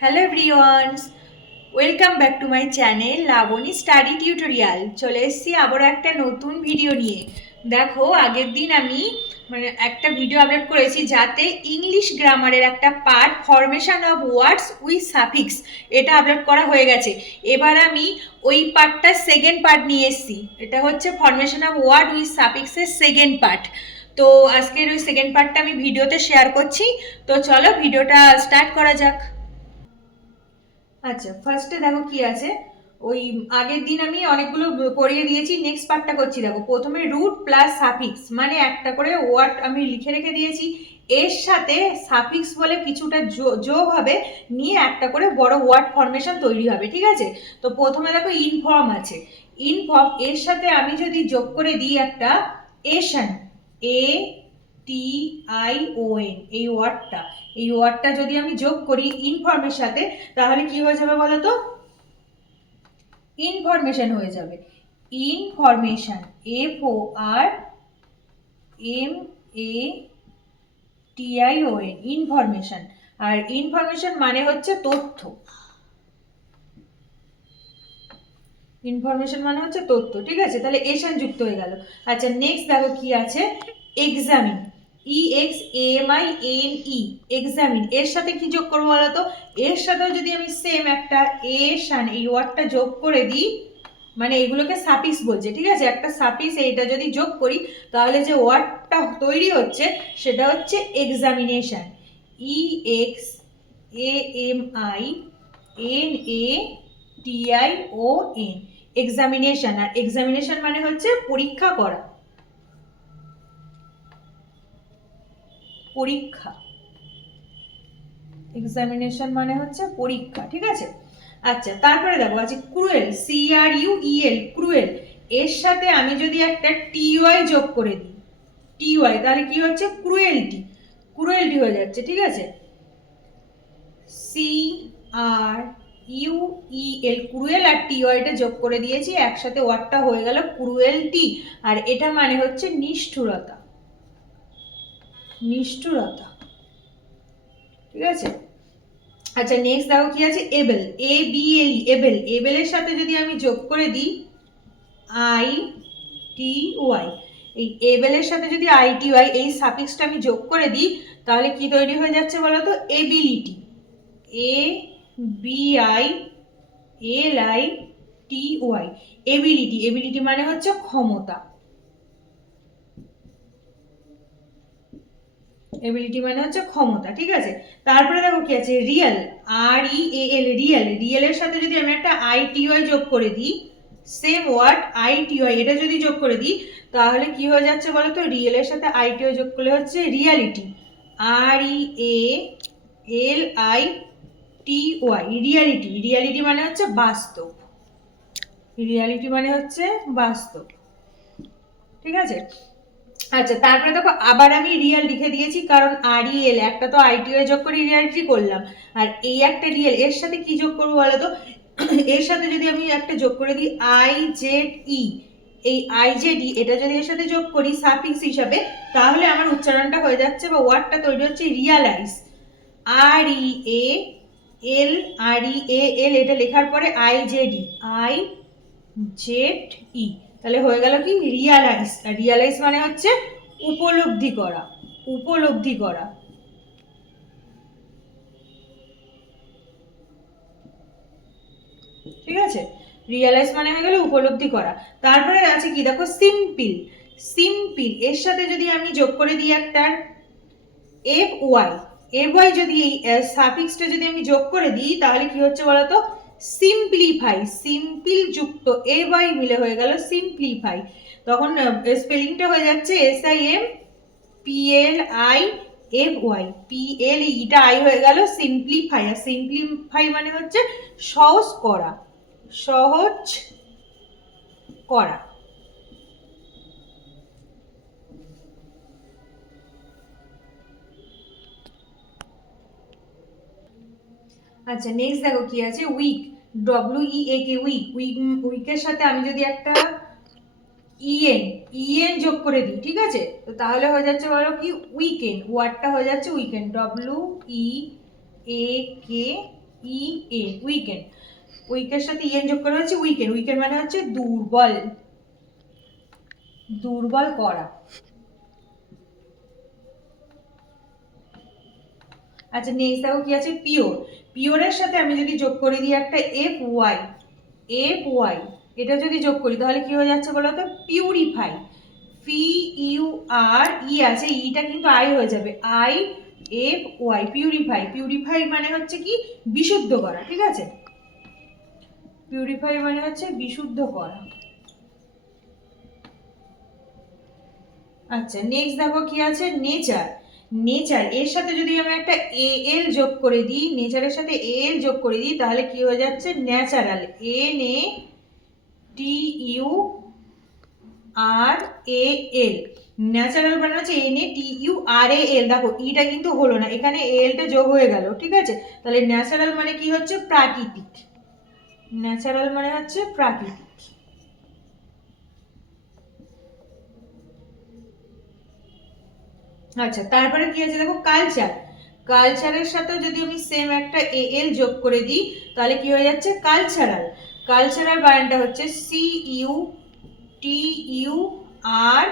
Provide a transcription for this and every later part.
Hello everyone, welcome back to my channel Labani study tutorial. চলে এসেছি আবারও একটা নতুন ভিডিও নিয়ে। দেখো, আগের দিন আমি একটা ভিডিও আপলোড করেছি যাতে ইংলিশ গ্রামারের একটা part formation of words with suffix এটা আপলোড করা হয়ে গেছে। এবার আমি ওই পার্টটা সেকেন্ড পার্ট নিয়ে এসেছি। এটা হচ্ছে ফরমেশন অফ ওয়ার্ড উইথ সাফিক্সের সেকেন্ড পার্ট। তো আজকের ওই সেকেন্ড পার্টটা আমি ভিডিওতে শেয়ার করছি। তো চলো ভিডিওটা স্টার্ট করা যাক। আচ্ছা, ফার্স্টে দেখো কি আছে। ওই আগের দিন আমি অনেকগুলো করিয়ে দিয়েছি, নেক্সট পার্টটা করছি। দেখো, প্রথমে রুট প্লাস সাফিক্স মানে একটা করে ওয়ার্ড আমি লিখে রেখে দিয়েছি, এর সাথে সাফিক্স বলে কিছুটা যোগ হবে, নিয়ে একটা করে বড় ওয়ার্ড ফরমেশন তৈরি হবে। ঠিক আছে, তো প্রথমে দেখো ইনফর্ম আছে। ইনফর্ম এর সাথে আমি যদি যোগ করে দিই একটা এশন, এ টি আই ও এন, এই ওয়ার্ডটা যদি আমি যোগ করি ইনফর্মের সাথে, তাহলে কি হয়ে যাবে বলো তো? ইনফরমেশন হয়ে যাবে। Information, F O R M A T I O N, information. আর ইনফরমেশন মানে হচ্ছে তথ্য। ইনফরমেশন মানে হচ্ছে তথ্য। ঠিক আছে, তাহলে এশন যুক্ত হয়ে গেল। আচ্ছা, নেক্সট দেখো কি আছে। Examine, E X M I N E, examine এর সাথে কি যোগ করবো বলতো? এর সাথেও যদি আমি সেম একটা এশন এই ওয়ার্ডটা যোগ করে দিই, মানে এগুলোকে সাপিস বলছে। ঠিক আছে, একটা সাপিস এইটা যদি যোগ করি, তাহলে যে ওয়ার্ডটা তৈরি হচ্ছে সেটা হচ্ছে examination. E X A M I N A T I O N, examination. আর এক্সামিনেশন মানে হচ্ছে পরীক্ষা করা, পরীক্ষা। এক্সামিনেশন মানে হচ্ছে পরীক্ষা। ঠিক আছে, আচ্ছা তারপরে দেখো আছে cruel, C R U E L, cruel. এর সাথে আমি যদি একটা টি ওয়াই যোগ করে দিই, টি ওয়াই, তাহলে কি হচ্ছে? ক্রুয়েলটি, ক্রুয়েলটি হয়ে যাচ্ছে। ঠিক আছে, C R U E L, cruel আর টি ওয়াইটা যোগ করে দিয়েছি, একসাথে ওয়ার্ডটা হয়ে গেল ক্রুয়েলটি। আর এটা মানে হচ্ছে নিষ্ঠুরতা, নিষ্ঠুরতা। ঠিক আছে, আচ্ছা নেক্সট দেখো কি আছে। Able, A B L E, able. এবেলের সাথে যদি আমি যোগ করে দিই আই টি ওয়াই, এই এবেলের সাথে যদি আই টি ওয়াই এই সাফিক্সটা আমি যোগ করে দিই, তাহলে কি তৈরি হয়ে যাচ্ছে বলো তো? Ability, A B I L I T Y, ability. Ability মানে হচ্ছে ক্ষমতা, এবিলিটি মানে হচ্ছে ক্ষমতা। ঠিক আছে, তারপরে দেখো কি আছে। Real, R E A L, real. রিয়েলের সাথে যদি আমি একটা আই টি ওয়াই যোগ করে দিই, same word I T Y এটা যদি যোগ করে দিই, তাহলে কি হয়ে যাচ্ছে বলো তো? রিয়েলের সাথে আই টি ওয়াই যোগ করলে হচ্ছে reality, R E A L I T Y, reality. Reality মানে হচ্ছে বাস্তব, রিয়ালিটি মানে হচ্ছে বাস্তব। ঠিক আছে, আচ্ছা তারপরে দেখো আবার আমি রিয়েল লিখে দিয়েছি, কারণ আর ই এল, একটা তো আইটিও যোগ করে রিয়ালিটি করলাম, আর এই একটা রিয়েল। এর সাথে কি যোগ করবো বলো তো? এর সাথে যদি আমি একটা যোগ করে দিই আই জেড ই, এই আই জেড ই এটা যদি এর সাথে যোগ করি সাফিক্স হিসাবে, তাহলে আমার উচ্চারণটা হয়ে যাচ্ছে বা ওয়ার্ডটা তৈরি হচ্ছে realise. R E A L, R E A এল এটা লেখার পরে I Z E, I Z E, তাহলে হয়ে গেল কি? রিয়ালাইজ। আর রিয়ালাইজ মানে হচ্ছে উপলব্ধি করা, উপলব্ধি করা। ঠিক আছে, রিয়ালাইজ মানে হয়ে গেল উপলব্ধি করা। তারপরে আছে কি দেখো, সিম্পল। সিম্পল এর সাথে যদি আমি যোগ করে দিই একটা এফ ওয়াই, এফ ওয়াই যদি এই সাফিক্সটা যদি আমি যোগ করে দিই, তাহলে কি হচ্ছে বলতো? সিম্পলিফাই, সিম্পল যুক্ত এ ওয়াই মিলে হয়ে গেল সিম্পলিফাই। তখন স্পেলিংটা হয়ে যাচ্ছে S I M P L I F Y, P L ইটা আই হয়ে গেল সিম্পলিফাই। আর সিম্পলিফাই মানে হচ্ছে সহজ করা, সহজ করা। আচ্ছা নেক্সট দেখো কি আছে। উইক, ডব্লিউ ই এ কে, উইক। উইকের সাথে আমি যদি একটা ইএন, ইএন যোগ করে দিই, ঠিক আছে, তো তাহলে হয়ে যাচ্ছে বলো কি? উইকেন্ড। ওয়ার্ডটা হয়ে যাচ্ছে উইকেন্ড, ডব্লিউ ই এ কে ই এন, উইকেন্ড। উইকের সাথে ইএন যোগ করা হচ্ছে উইকেন্ড। উইকেন্ড মানে হচ্ছে দুর্বল, দুর্বল করা। আচ্ছা নেক্সট দেখো কি আছে, পিওর। পিওরের সাথে আমি যদি যোগ করে দিই একটা এফ ওয়াই, এফ ওয়াই, এটা যদি যোগ করি তাহলে কি হয়ে যাচ্ছে বলো তো, purify. P U R E আছে, ইটা কিন্তু আই হয়ে যাবে, I F Y, purify. Purify মানে হচ্ছে কি, বিশুদ্ধ করা, ঠিক আছে, পিউরিফাই মানে হচ্ছে বিশুদ্ধ করা। আচ্ছা নেক্সট দেখো কি আছে, নেচার। নেচার এর সাথে যদি আমি একটা এ এল যোগ করে দিই, নেচারের সাথে এ এল যোগ করে দিই তাহলে কি হয়ে যাচ্ছে, natural, N A T U R A L. Natural মানে হচ্ছে N A T U R A L. দেখো ইটা কিন্তু হলো না, এখানে এলটা যোগ হয়ে গেল, ঠিক আছে। তাহলে ন্যাচারাল মানে কি হচ্ছে, প্রাকৃতিক। ন্যাচারাল মানে হচ্ছে প্রাকৃতিক। আচ্ছা তারপরে কি আছে দেখো, কালচার। কালচারের সাথে যদি আমি সেম একটা এ এল যোগ করে দিই তাহলে কি হয়ে যাচ্ছে, কালচারাল। কালচারাল বানানটা হচ্ছে C U T U R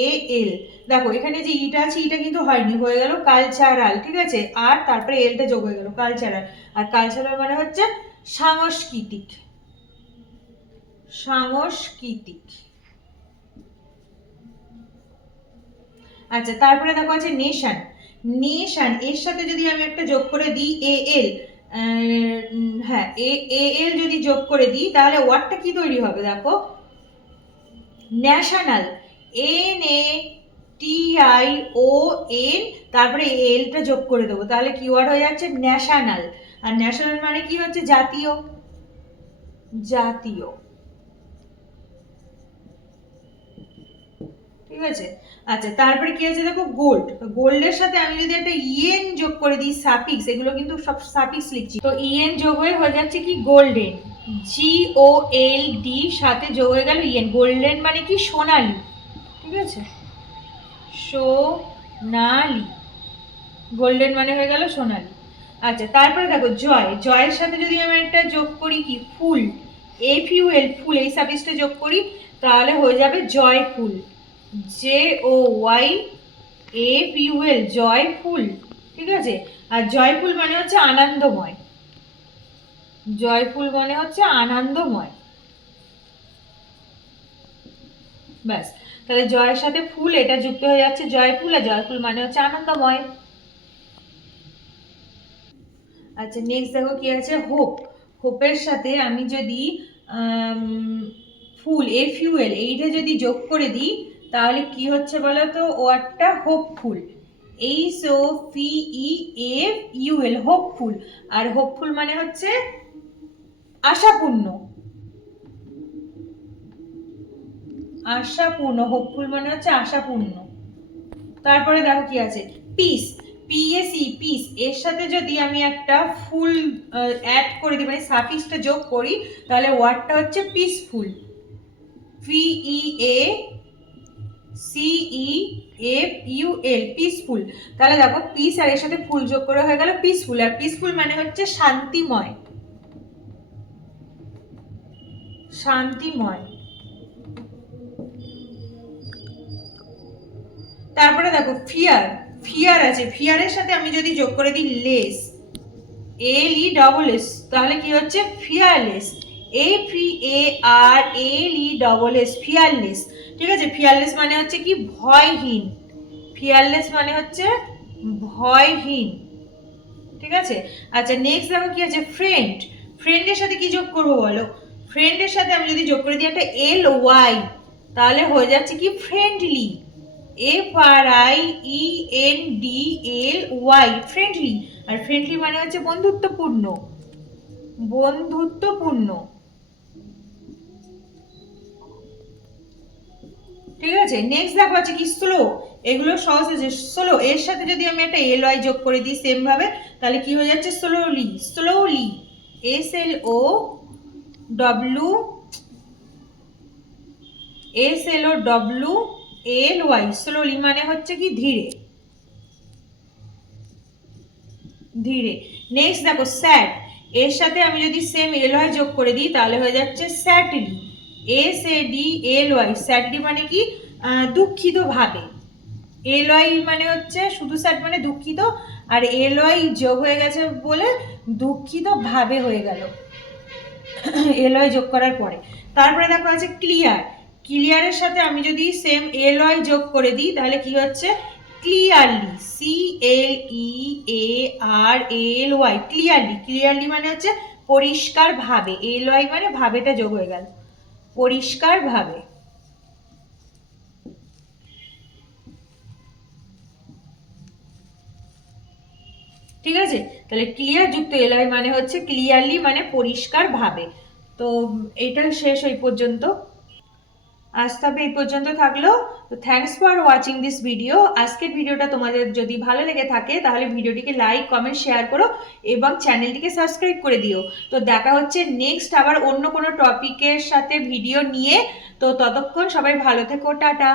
A L. দেখো এখানে যে ইটা আছে, ইটা কিন্তু হয়নি, হয়ে গেল কালচারাল, ঠিক আছে, আর তারপরে এলটা যোগ হয়ে গেল, কালচারাল। আর কালচারাল মানে হচ্ছে সাংস্কৃতিক, সাংস্কৃতিক। আচ্ছা তারপরে দেখো আছে নেশন। নেশন এর সাথে যদি আমি একটা যোগ করে দিই এ এল, হ্যাঁ এ এল যদি যোগ করে দিই তাহলে ওয়ার্ডটা কি তৈরি হবে দেখো, national, N A T I O N, তারপরে এলটা যোগ করে দেবো তাহলে কি ওয়ার্ড হয়ে যাচ্ছে, ন্যাশনাল। আর ন্যাশনাল মানে কি হচ্ছে, জাতীয়, জাতীয়, ঠিক আছে। আচ্ছা তারপরে কি আছে দেখো, গোল্ড। গোল্ডের সাথে আমি যদি একটা ইএন যোগ করে দিই, সাফিক্স, এগুলো কিন্তু সব সাফিক্স লিখছি, তো ইএন যোগ হয়ে যাচ্ছে কি, গোল্ডেন, জি ও এল ডি, সাথে যোগ হয়ে গেল ইএন। গোল্ডেন মানে কি, সোনালী, ঠিক আছে, সোনালী, গোল্ডেন মানে হয়ে গেল সোনালী। আচ্ছা তারপরে দেখো জয়। জয়ের সাথে যদি আমি একটা যোগ করি কি, ফুল, এফ ইউ এল, ফুল, এই সাফিক্সটা যোগ করি তাহলে হয়ে যাবে joyful, J O Y F U L, joyful, ঠিক আছে। আর জয়ফুল মানে হচ্ছে আনন্দময়, জয়ফুল মানে হচ্ছে আনন্দময়, ব্যাস। তাহলে জয়ের সাথে ফুল এটা যুক্ত হয়ে যাচ্ছে জয়ফুল, আর জয়ফুল মানে হচ্ছে আনন্দময়। আচ্ছা নেক্সট দেখো কি আছে, হোপ। হোপের সাথে আমি যদি ফুল, এফ ইউ এল, এইটা যদি যোগ করে দিই তাহলে কি হচ্ছে বলো তো, ওয়ার্ডটা hopeful, H O P E F U L, hopeful. আর হোপফুল মানে হচ্ছে আশাপূর্ণ, আশাপূর্ণ, হোপফুল মানে হচ্ছে আশাপূর্ণ। তারপরে দেখো কি আছে, পিস। পিএসই, পিস, এর সাথে যদি আমি একটা ফুল অ্যাড করে দিই, মানে সাফিক্সটা যোগ করি তাহলে ওয়ার্ডটা হচ্ছে পিসফুল, পিই এ সিই এফ ইউ এল, পিসফুল। তাহলে দেখো পিস আর এর সাথে ফুল যোগ করে হয়ে গেল পিসফুল। আর পিসফুল মানে হচ্ছে শান্তিময়, শান্তিময়। তারপরে দেখো ফিয়ার। ফিয়ার আছে, ফিয়ারের সাথে আমি যদি যোগ করে দিই লেস, এল ই ডবল এস, তাহলে কি হচ্ছে ফিয়ারলেস, এফ ই এ আর এল ই ডবল এস, ফিয়ারলেস, ঠিক আছে। ফিয়ারলেস মানে হচ্ছে কি, ভয়হীন, ফিয়ারলেস মানে হচ্ছে ভয়হীন, ঠিক আছে। আচ্ছা নেক্সট দেখো কি আছে, ফ্রেন্ড। ফ্রেন্ডের সাথে কি যোগ করবো বলো, ফ্রেন্ডের সাথে আমি যদি যোগ করে দিই একটা এল ওয়াই তাহলে হয়ে যাচ্ছে কি, friendly, F R I E N D L Y, friendly. আর ফ্রেন্ডলি মানে হচ্ছে বন্ধুত্বপূর্ণ, বন্ধুত্বপূর্ণ, ঠিক আছে। নেক্সট দেখো আছে কি, স্লো। এগুলো সহজ আছে, স্লো এর সাথে যদি আমি একটা এল ওয়াই যোগ করে দিই সেম ভাবে তাহলে কি হয়ে যাচ্ছে, slowly, slowly, S L O W, S L O W L Y, slowly মানে হচ্ছে কি, ধীরে, ধীরে। নেক্সট দেখো স্যাড। এর সাথে আমি যদি সেম এল ওয়াই যোগ করে দিই তাহলে হয়ে যাচ্ছে স্যাডলি, SADLY। স্যাডলি মানে কি? দুঃখিত ভাবে। এল ওয়াই মানে হচ্ছে শুধু স্যাড মানে দুঃখিত, আর এল ওয়াই যোগ হয়ে গেছে বলে দুঃখিত ভাবে হয়ে গেল এল ওয়াই যোগ করার পরে। তারপরে দেখো আছে ক্লিয়ার। ক্লিয়ারের সাথে আমি যদি সেম এল ওয়াই যোগ করে দিই তাহলে কি হচ্ছে? Clearly, CLEARLY, clearly. ক্লিয়ারলি মানে হচ্ছে পরিষ্কার ভাবে, এল ওয়াই মানে ভাবেটা যোগ হয়ে গেল, পরিষ্কার ভাবে। ঠিক আছে, তাহলে ক্লিয়ার যুক্ত এলআই মানে হচ্ছে ক্লিয়ারলি মানে পরিষ্কার ভাবে। তো এটা শেষ এই পর্যন্ত। আজ তবে এই পর্যন্ত থাকলো। তো thanks for watching this video. আজকের ভিডিওটা তোমাদের যদি ভালো লেগে থাকে তাহলে ভিডিওটিকে লাইক, কমেন্ট, শেয়ার করো এবং চ্যানেলটিকে সাবস্ক্রাইব করে দিও। তো দেখা হচ্ছে নেক্সট আবার অন্য কোনো টপিকের সাথে ভিডিও নিয়ে। তো ততক্ষণ সবাই ভালো থেকো, টাটা।